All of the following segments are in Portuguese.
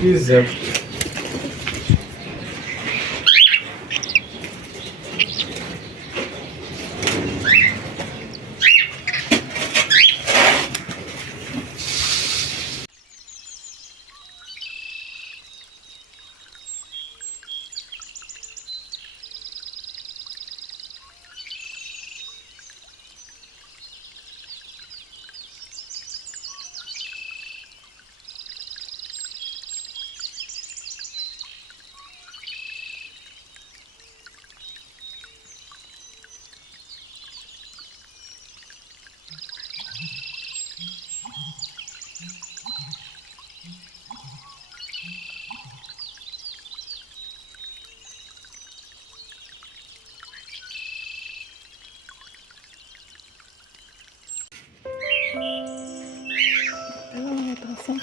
quiser. Pega uma rotação.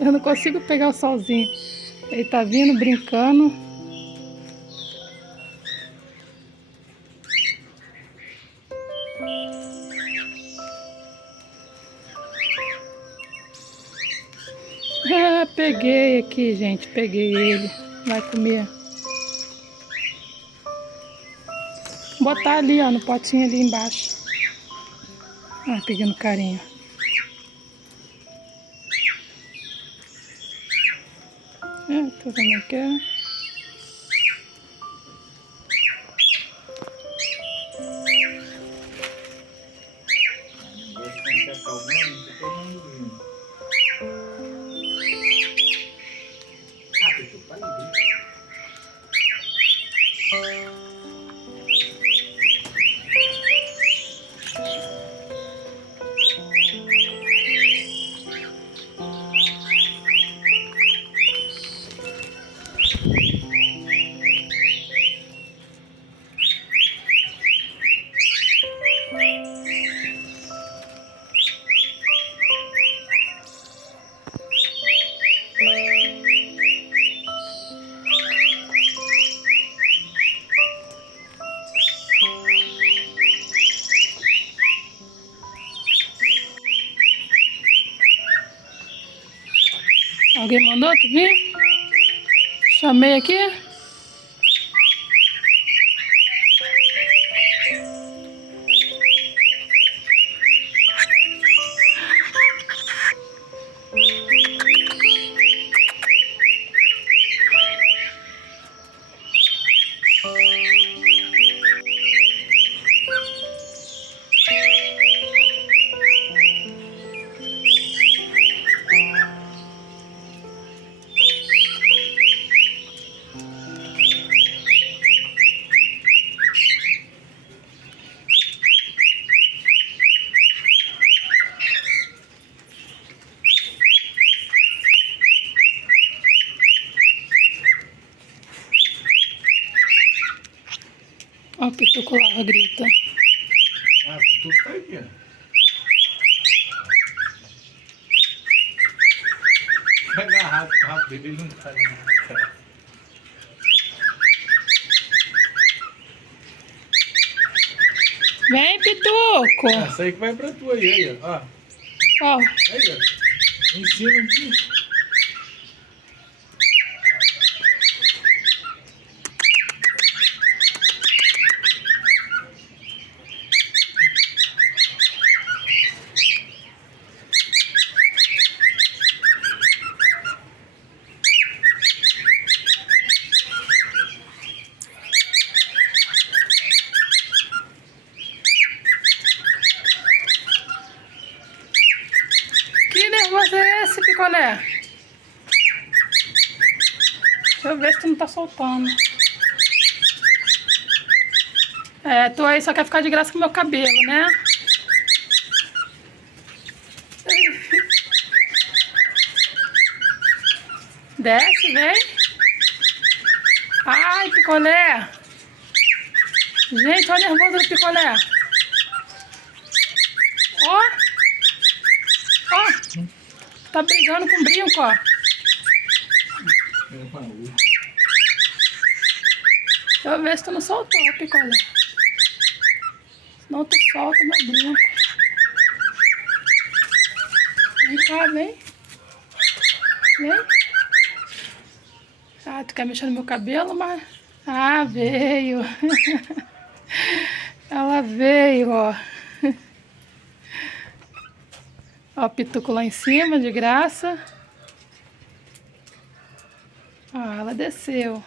Eu não consigo pegar o solzinho. Ele tá vindo, brincando. Ah, peguei aqui, gente. Peguei ele. Vai comer. Vou botar ali, ó, no potinho ali embaixo. Ah, pegando carinho. Tô vendo aqui. Alguém mandou tu vir? Chamei aqui. Olha o pituco lá, grita. Ah, o pituco tá aqui, ó. Vai agarrado com o rabo dele, ele não tá ali. Vem, pituco. Essa aí que vai pra tu aí, ó. Ó. Aí, ó. Em cima aqui. Que nervoso é esse, picolé? Deixa eu ver se tu não tá soltando. É, tu aí só quer ficar de graça com o meu cabelo, né? Desce, vem. Ai, picolé. Gente, olha o nervoso do picolé. Ó. Ó. Tá brigando com o brinco, ó. É maluco. Deixa eu ver se tu não soltou, picolé. Senão tu solta meu brinco. Vem cá, vem. Vem. Ah, tu quer mexer no meu cabelo, mas... Ah, veio. Ela veio, ó. Ó, o pituco lá em cima, de graça. Ó, ela desceu.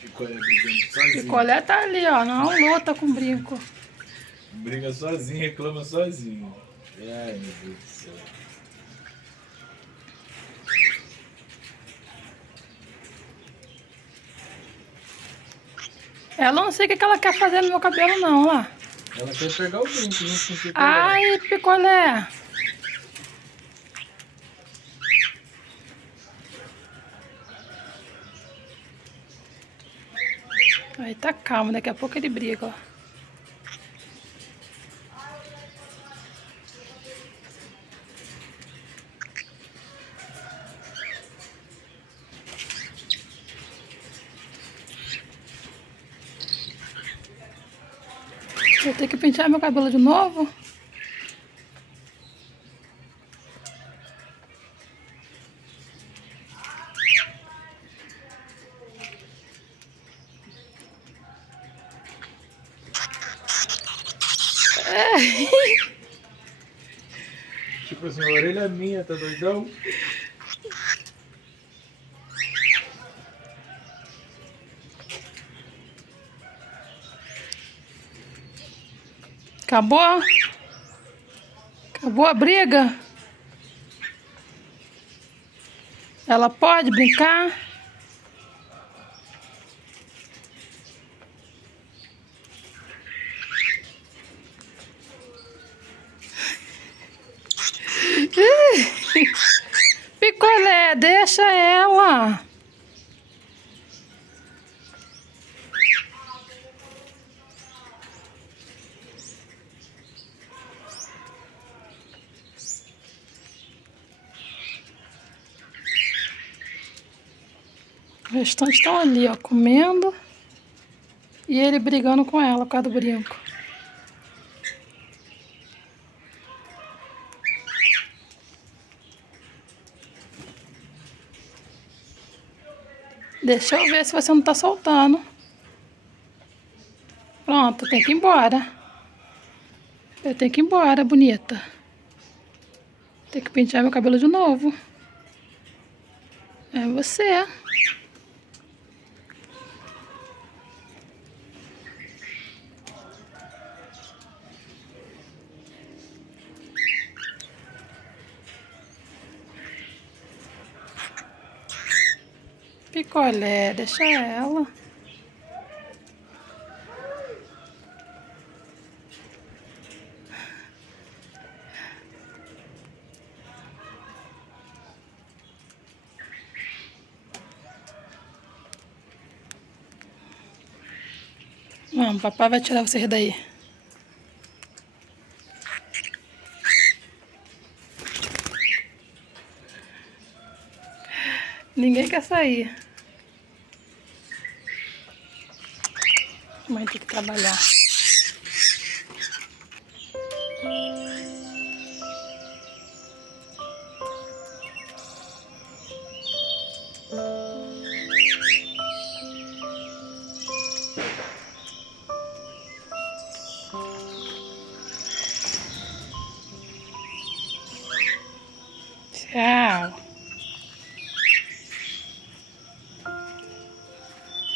Picolé brigando sozinho. Picolé tá ali, ó. Não luta com brinco. Briga sozinho, reclama sozinho. Ai, meu Deus do céu. Ela não sei o que ela quer fazer no meu cabelo, não, ó. Ela quer pegar o brinco junto com o picolé. Ai, picolé. Aí tá calmo, daqui a pouco ele briga, ó. Vou ter que pentear meu cabelo de novo. Tipo assim, a orelha é minha, tá doidão? Acabou? Acabou a briga? Ela pode brincar? Picolé, deixa ela. Os restantes estão ali, ó, comendo. E ele brigando com ela por causa do brinco. Deixa eu ver se você não tá soltando. Pronto, tem que ir embora. Eu tenho que ir embora, bonita. Tem que pentear meu cabelo de novo. É você. Picolé, deixa ela. Vamos, papai vai tirar vocês daí. Ninguém quer sair. Mãe tem que trabalhar.